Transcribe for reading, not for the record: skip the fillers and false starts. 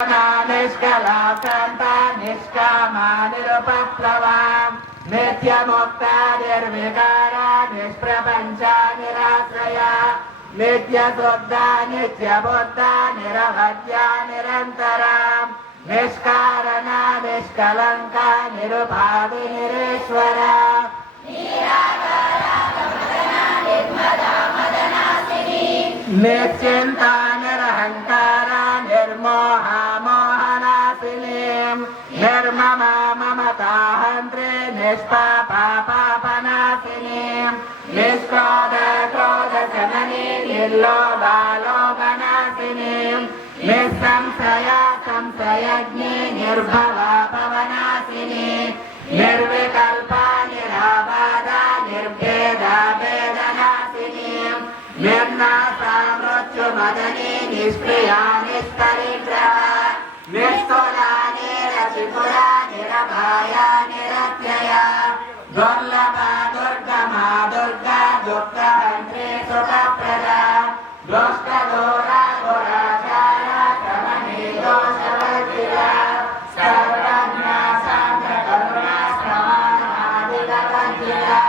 निष्कला शांता निष्कामा निरुपप्लवा नित्यमुक्ता निर्विकारा निष्प्रपंचा निराश्रया नित्यशुद्धा नित्यबुद्धा निरवध्या निरंतरा निष्कारणा निष्कलंका निरुपाधि निरेश्वरा निश्चिंता निरहंकारा निर्मोहा मोहनाशिनी निर्ममा ममता हंत्रे निष्पापा पापनाशिनी निष्क्रोध क्रोध शमनी निर्लोभा लोभनाशिनी निस्संशया संशयज्ञे निर्भवा भवनाशिनी निर्विकल्पा निराबाधा निर्भेदा वेदनाशिनी निर्नाशा मृत्युमदनी निष्क्रिया निष्करिग्रहा निस्तुला निरचिपुरा निरभया निरत्यया दुर्लभा दुर्गमा दुर्गा दुःखहन्त्री सुखप्रदा दुष्टदूरा दुराचारा शमनी दोषवर्जिता सर्वज्ञा सान्द्रकरुणा श्रवणादिगवर्जिता